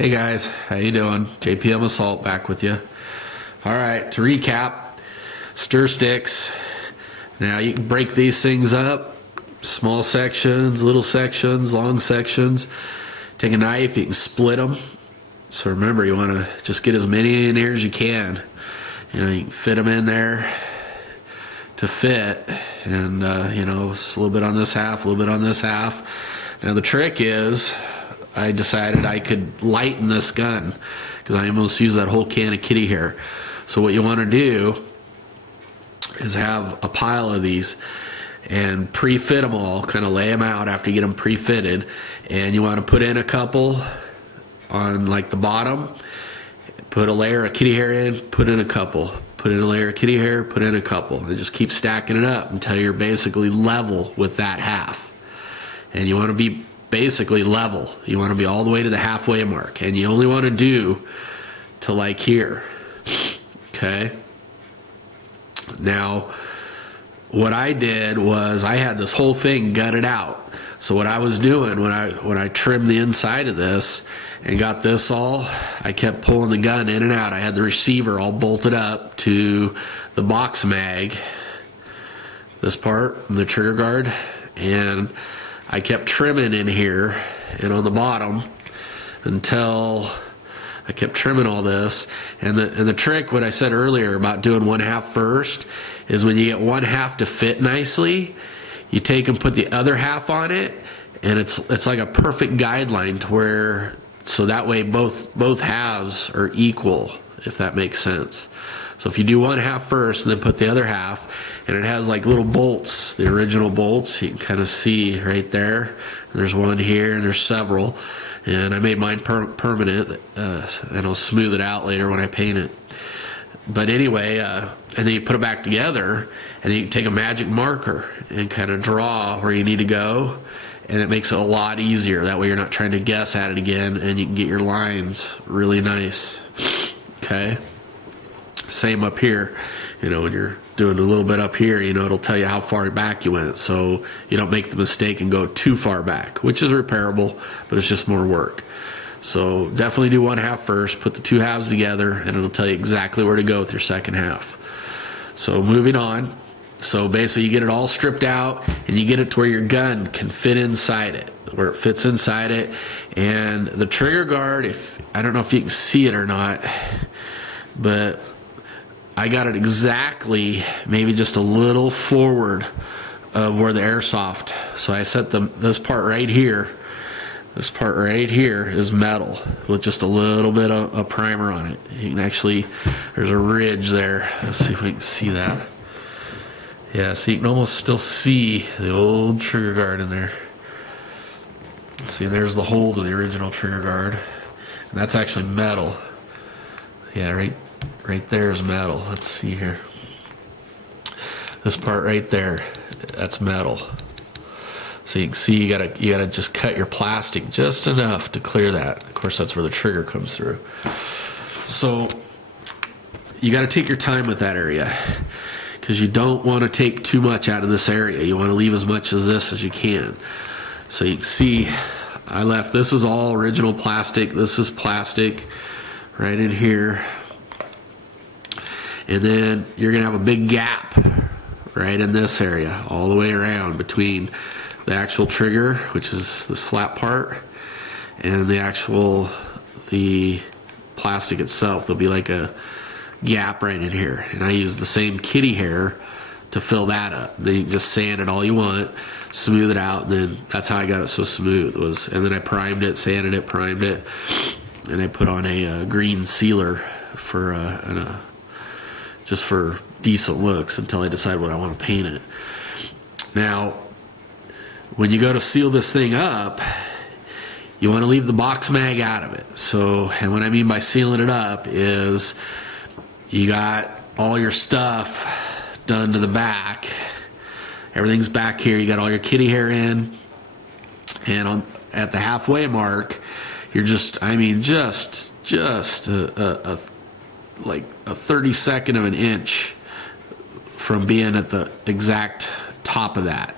Hey guys, how you doing? JPM Assault back with you. All right, to recap, stir sticks. Now you can break these things up, small sections, little sections, long sections. Take a knife, you can split them. So remember, you want to just get as many in here as you can. You know, you can fit them in there to fit, and you know, it's a little bit on this half, a little bit on this half. Now the trick is, I decided I could lighten this gun because I almost used that whole can of kitty hair. So what you want to do is have a pile of these and pre-fit them all, kind of lay them out after you get them pre-fitted, and you want to put in a couple on like the bottom, put a layer of kitty hair in, put in a couple, put in a layer of kitty hair, put in a couple, and just keep stacking it up until you're basically level with that half. And you want to be basically level. You want to be all the way to the halfway mark, and you only want to do to like here. Okay. Now, what I did was I had this whole thing gutted out. So what I was doing when I trimmed the inside of this and got this all, I kept pulling the gun in and out. I had the receiver all bolted up to the box mag, this part, the trigger guard, and I kept trimming in here and on the bottom until I kept trimming all this. And the trick, what I said earlier about doing one half first, is when you get one half to fit nicely, you take and put the other half on it, and it's like a perfect guideline to where, so that way both halves are equal, if that makes sense. So if you do one half first and then put the other half, and it has like little bolts, the original bolts, you can kind of see right there. And there's one here, and there's several. And I made mine permanent, and I'll smooth it out later when I paint it. But anyway, and then you put it back together, and then you can take a magic marker and kind of draw where you need to go, and it makes it a lot easier. That way you're not trying to guess at it again, and you can get your lines really nice. Okay? Same up here. You know, when you're doing a little bit up here, you know, it'll tell you how far back you went, so you don't make the mistake and go too far back, which is repairable, but it's just more work. So definitely do one half first, put the two halves together, and it'll tell you exactly where to go with your second half. So moving on, so basically you get it all stripped out, and you get it to where your gun can fit inside it, where it fits inside it. And the trigger guard, I don't know if you can see it or not, but I got it exactly, maybe just a little forward of where the airsoft. So I set this part right here. This part right here is metal with just a little bit of a primer on it. You can actually, there's a ridge there. Let's see if we can see that. Yeah, so you can almost still see the old trigger guard in there. See, there's the hole to the original trigger guard. And that's actually metal. Yeah, right there is metal. Let's see here. This part right there, that's metal. So you can see you gotta just cut your plastic just enough to clear that. Of course, that's where the trigger comes through. So you gotta take your time with that area, because you don't want to take too much out of this area. You want to leave as much of this as you can. So you can see I left, this is all original plastic. This is plastic right in here. And then you're going to have a big gap right in this area, all the way around between the actual trigger, which is this flat part, and the plastic itself. There'll be like a gap right in here. And I use the same kitty hair to fill that up. Then you can just sand it all you want, smooth it out, and then that's how I got it so smooth. And then I primed it, sanded it, primed it, and I put on a green sealer for just for decent looks until I decide what I want to paint it. Now, when you go to seal this thing up, you want to leave the box mag out of it. So, and what I mean by sealing it up is you got all your stuff done to the back. Everything's back here. You got all your kitty hair in, and at the halfway mark, you're just, I mean, just like a 32nd of an inch from being at the exact top of that.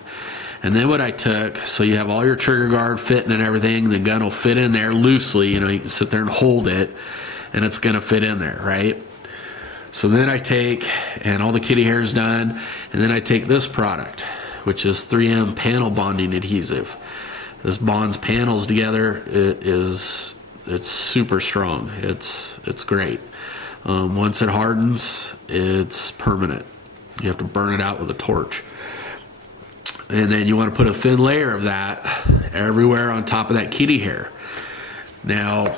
And then what I took, so you have all your trigger guard fitting and everything, the gun will fit in there loosely, you know, you can sit there and hold it, and it's going to fit in there, right? So then I take, and all the kitty hair is done, and then I take this product, which is 3M panel bonding adhesive. This bonds panels together. It's super strong. It's great. Once it hardens, it's permanent. You have to burn it out with a torch. And then you want to put a thin layer of that everywhere on top of that kitty hair. Now,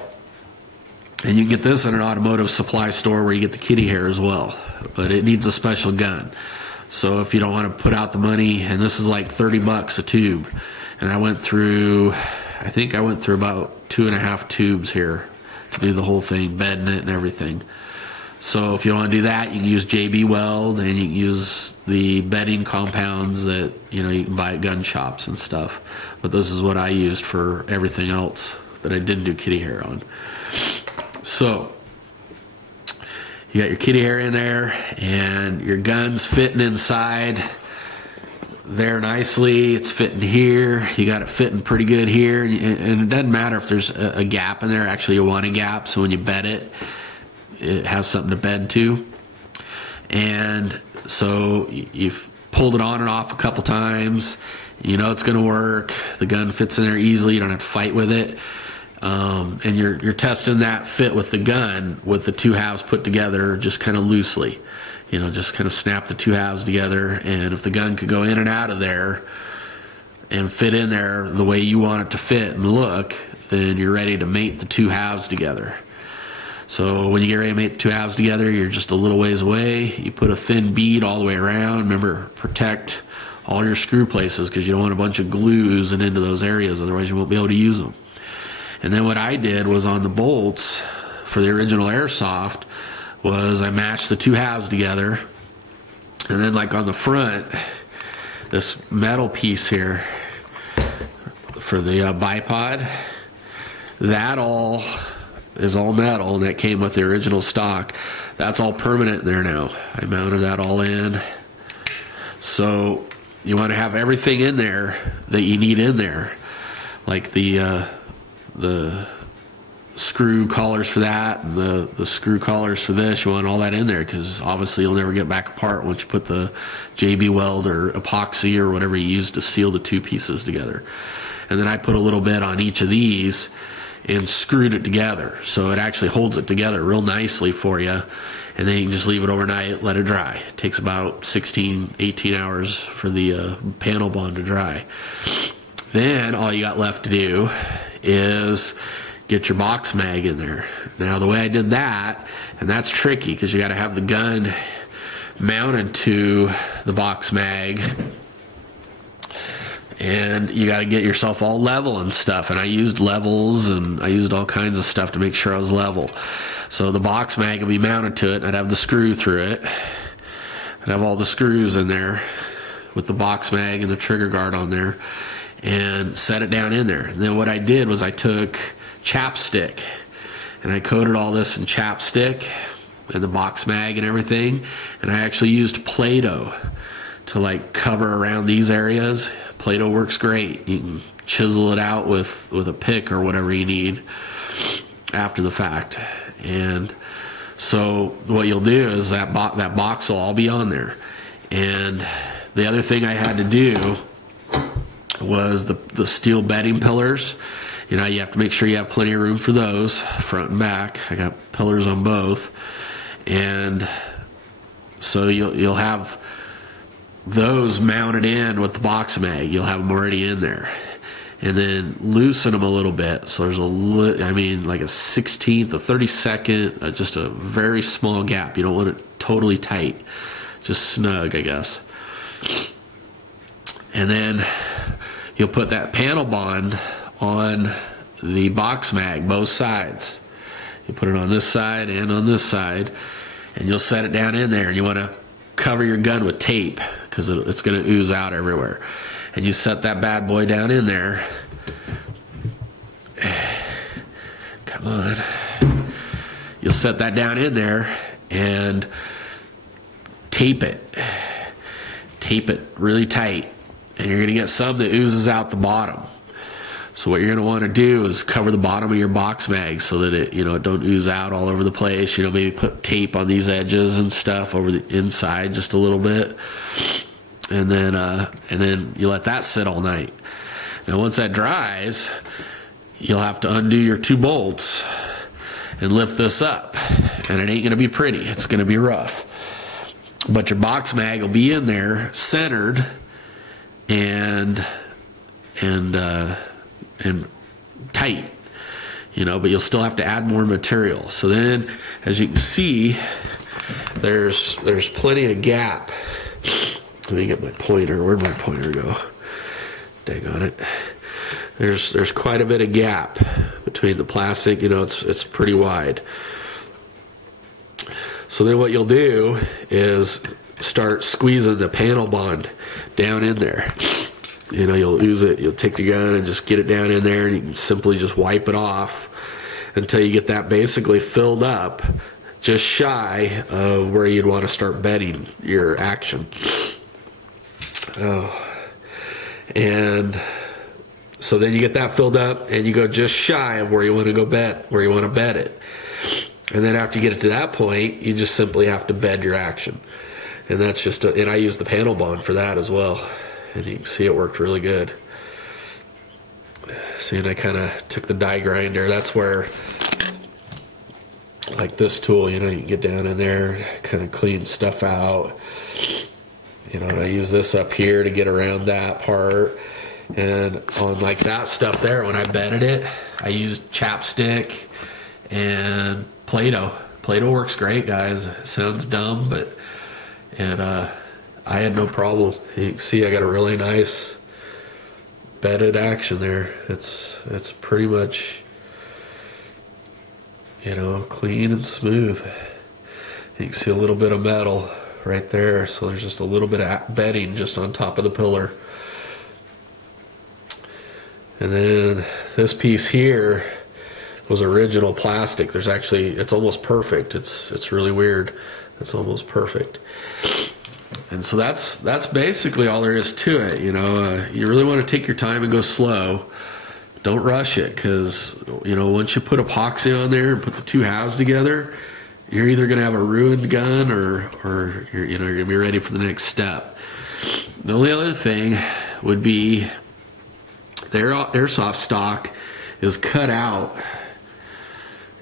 and you can get this in an automotive supply store where you get the kitty hair as well, but it needs a special gun. So if you don't want to put out the money, and this is like 30 bucks a tube, and I think I went through about 2.5 tubes here to do the whole thing, bedding it and everything. So if you want to do that, you can use JB Weld, and you can use the bedding compounds that, you know, you can buy at gun shops and stuff. But this is what I used for everything else that I didn't do kitty hair on. So you got your kitty hair in there, and your gun's fitting inside there nicely. It's fitting here. You got it fitting pretty good here, and it doesn't matter if there's a gap in there. Actually, you want a gap, so when you bed it, it has something to bed to. And so you've pulled it on and off a couple times. You know it's going to work. The gun fits in there easily. You don't have to fight with it. And you're testing that fit with the gun with the two halves put together just kind of loosely. You know, just kind of snap the two halves together, and if the gun could go in and out of there and fit in there the way you want it to fit and look, then you're ready to mate the two halves together. So when you get ready to mate the two halves together, you're just a little ways away. You put a thin bead all the way around. Remember, protect all your screw places, because you don't want a bunch of glue oozing into those areas, otherwise you won't be able to use them. And then what I did was on the bolts for the original airsoft was I matched the two halves together, and then like on the front, this metal piece here for the bipod, that all is all metal, and that came with the original stock. That's all permanent there now. I mounted that all in. So you want to have everything in there that you need in there, like the screw collars for that, and the screw collars for this. You want all that in there, because obviously you'll never get back apart once you put the JB Weld or epoxy or whatever you use to seal the two pieces together. And then I put a little bit on each of these and screwed it together, so it actually holds it together real nicely for you. And then you can just leave it overnight, let it dry. It takes about 16, 18 hours for the panel bond to dry. Then all you got left to do is get your box mag in there. Now the way I did that, and that's tricky because you got to have the gun mounted to the box mag, and you got to get yourself all level and stuff. And I used levels, and I used all kinds of stuff to make sure I was level. So the box mag would be mounted to it, and I'd have the screw through it. I'd have all the screws in there with the box mag and the trigger guard on there, and set it down in there. And then what I did was I took chapstick, and I coated all this in chapstick and the box mag and everything, and I actually used Play-Doh to like cover around these areas. Play-Doh works great. You can chisel it out with a pick or whatever you need after the fact. And so what you'll do is that box will all be on there. And the other thing I had to do was the steel bedding pillars. You know, you have to make sure you have plenty of room for those, front and back. I got pillars on both. And so you'll have those mounted in with the box mag. You'll have them already in there. And then loosen them a little bit. So there's like a 16th, a 32nd, just a very small gap. You don't want it totally tight, just snug, I guess. And then you'll put that panel bond on the box mag, both sides. You put it on this side and on this side, and you'll set it down in there. And you want to cover your gun with tape, because it's going to ooze out everywhere. And you set that bad boy down in there. Come on. You'll set that down in there and tape it. Tape it really tight. and you're going to get some that oozes out the bottom. So what you're going to want to do is cover the bottom of your box mag so that it, it don't ooze out all over the place. Maybe put tape on these edges and stuff over the inside just a little bit, and then you let that sit all night. Now once that dries, you'll have to undo your 2 bolts and lift this up, and it ain't going to be pretty. It's going to be rough, but your box mag will be in there centered and tight, but you'll still have to add more material. So then, as you can see, there's plenty of gap. Let me get my pointer. Where'd my pointer go? Daggone it. There's quite a bit of gap between the plastic. It's pretty wide. So then what you'll do is start squeezing the panel bond down in there. You'll use it. You'll take your gun and just get it down in there, and you can simply just wipe it off until you get that basically filled up, just shy of where you'd want to start bedding your action. And so then you get that filled up, and you go just shy of where you want to go bed, where you want to bed it. And then after you get it to that point, you just simply have to bed your action. And that's just, and I use the panel bond for that as well. And you can see it worked really good. See, and I kind of took the die grinder. That's where, like this tool, you can get down in there, kind of clean stuff out. And I use this up here to get around that part. And on like that stuff there, when I bedded it, I used chapstick and Play-Doh. Play-Doh works great, guys. It sounds dumb, but I had no problem. You can see I got a really nice bedded action there. It's pretty much, clean and smooth. You can see a little bit of metal right there, so there's just a little bit of bedding just on top of the pillar. And then this piece here was original plastic. There's actually, it's almost perfect. It's really weird. It's almost perfect. And so that's basically all there is to it. You really want to take your time and go slow. Don't rush it, because once you put epoxy on there and put the 2 halves together, you're either going to have a ruined gun or you're going to be ready for the next step. The only other thing would be their airsoft stock is cut out.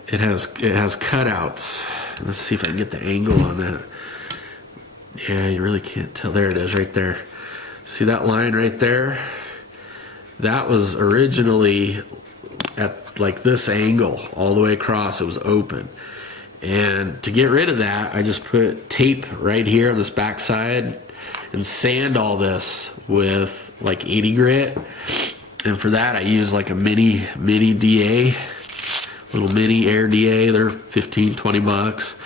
It has cutouts. Let's see if I can get the angle on that. Yeah, you really can't tell. There it is right there. See that line right there? That was originally at like this angle all the way across. It was open. And to get rid of that, I just put tape right here on this back side and sand all this with like 80 grit. And for that, I use like a mini DA, little mini air DA. They're 15, 20 bucks.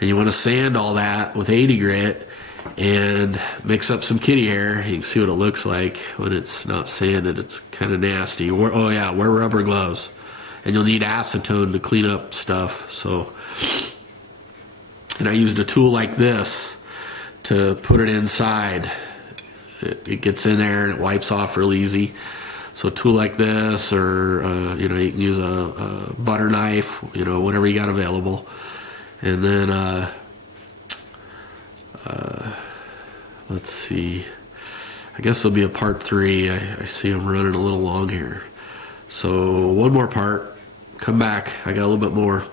And you want to sand all that with 80 grit and mix up some kitty hair. You can see what it looks like when it's not sanded. It's kind of nasty. Wear rubber gloves. And you'll need acetone to clean up stuff. And I used a tool like this to put it inside. It gets in there and it wipes off real easy. So a tool like this, or you can use a butter knife, whatever you got available. And then let's see, I guess there'll be a part 3. I see I'm running a little long here, so one more part, come back, I got a little bit more.